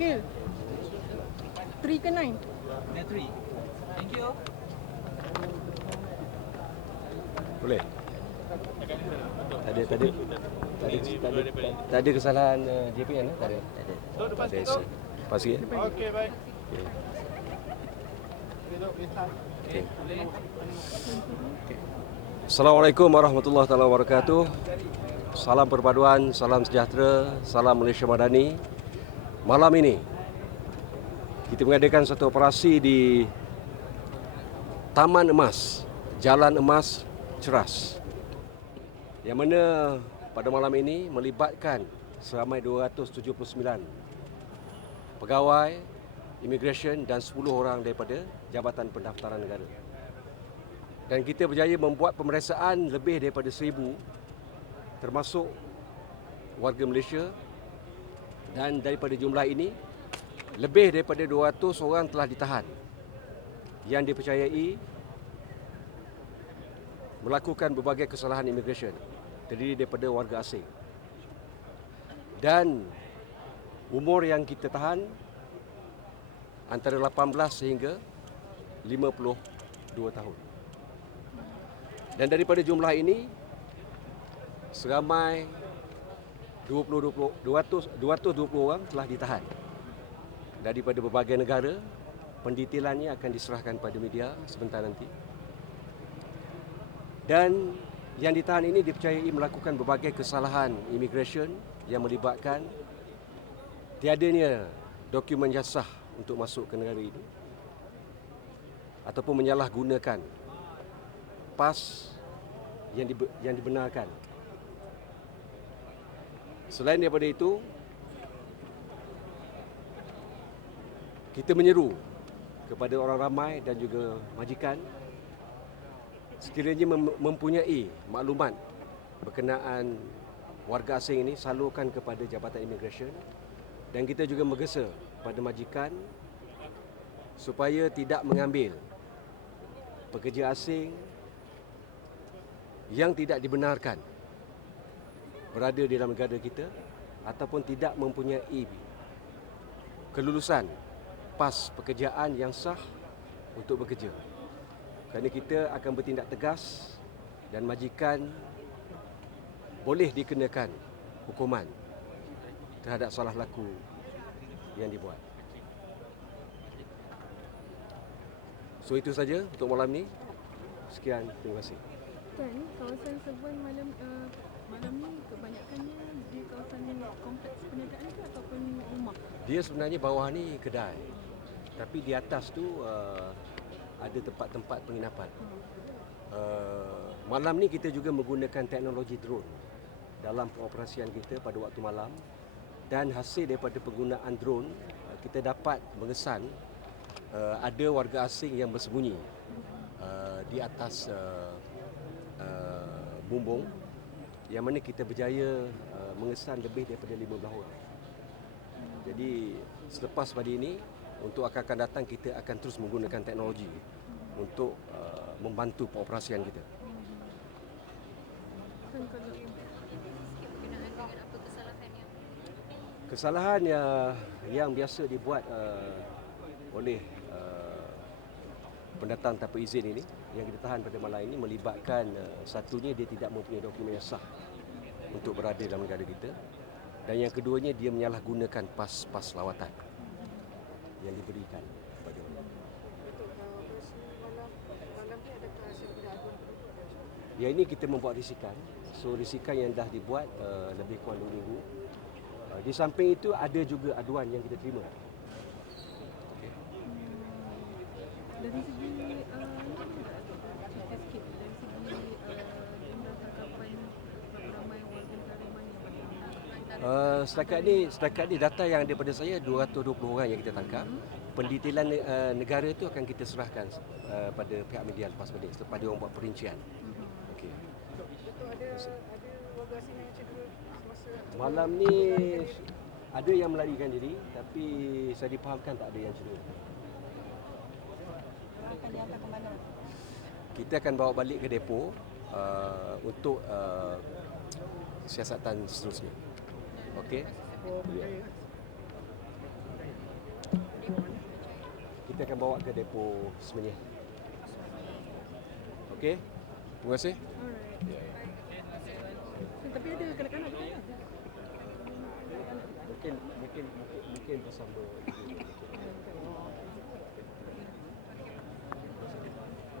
Scale 3 ke 9? Net 3. Thank you. Boleh? Tak ada kesalahan JPN tak ada. Tak ada. Pasti. Okey, baik. Okay. Assalamualaikum warahmatullahi wabarakatuh. Salam perpaduan, salam sejahtera, salam Malaysia Madani. Malam ini kita mengadakan satu operasi di Taman Emas, Jalan Emas Ceras, yang mana pada malam ini melibatkan seramai 279 pegawai immigration dan 10 orang daripada Jabatan Pendaftaran Negara. Dan kita berjaya membuat pemeriksaan lebih daripada 1,000, termasuk warga Malaysia, dan daripada jumlah ini lebih daripada 200 orang telah ditahan yang dipercayai melakukan berbagai kesalahan immigration, terdiri daripada warga asing. Dan umur yang kita tahan antara 18 sehingga 52 tahun. Dan daripada jumlah ini seramai 220 orang telah ditahan daripada berbagai negara. Pendetailannya akan diserahkan pada media sebentar nanti. Dan yang ditahan ini dipercayai melakukan berbagai kesalahan immigration yang melibatkan tiadanya dokumen yang sah untuk masuk ke negara ini, ataupun menyalahgunakan pas yang dibenarkan. Selain daripada itu, kita menyeru kepada orang ramai dan juga majikan, sekiranya mempunyai maklumat berkenaan warga asing ini, salurkan kepada Jabatan Immigration. Dan kita juga menggesa pada majikan supaya tidak mengambil pekerja asing yang tidak dibenarkan berada di dalam negara kita ataupun tidak mempunyai kelulusan pas pekerjaan yang sah untuk bekerja. Kerana kita akan bertindak tegas dan majikan boleh dikenakan hukuman terhadap salah laku yang dibuat. So itu saja untuk malam ni. Sekian, terima kasih. Kan kawasan Serbuan malam ni kebanyakannya di kawasan kompleks perniagaan ke ataupun rumah? Dia sebenarnya bawah ni kedai, tapi di atas tu ada tempat-tempat penginapan. Malam ni kita juga menggunakan teknologi drone dalam pengoperasian kita pada waktu malam, dan hasil daripada penggunaan drone kita dapat mengesan ada warga asing yang bersembunyi di atas bumbung, yang mana kita berjaya mengesan lebih daripada 15 orang. Jadi selepas pada ini, untuk akan datang kita akan terus menggunakan teknologi untuk membantu pengoperasian kita. Kesalahan yang biasa dibuat oleh pendatang tanpa izin ini yang kita tahan pada malam ini melibatkan satunya, dia tidak mempunyai dokumen yang sah untuk berada dalam negara kita, dan yang keduanya dia menyalahgunakan pas lawatan yang diberikan kepada orang. Ya, ini kita membuat risikan. So risikan yang dah dibuat lebih kurang 2 minggu. Di samping itu ada juga aduan yang kita terima. Okay. Dari segi cerita sikit dari segi jumlah tangkapan berapa ramai warga negara mana yang Setakat ni data yang daripada saya 220 orang yang kita tangkap. Pendetailan negara itu akan kita serahkan pada pihak media lepas pada selepas dia orang buat perincian. Okey. Ada warga asing yang cedera semasa Malam ni ada yang melarikan diri, tapi saya dipahamkan tak ada yang cedera. akan dihantar ke mana? Kita akan bawa balik ke depo untuk siasatan seterusnya. Okey? Ya. akan bawa ke depo Semenyih. Okey? Terima kasih. Alright. Tapi ada kanak-kanak juga tak? Mungkin bersama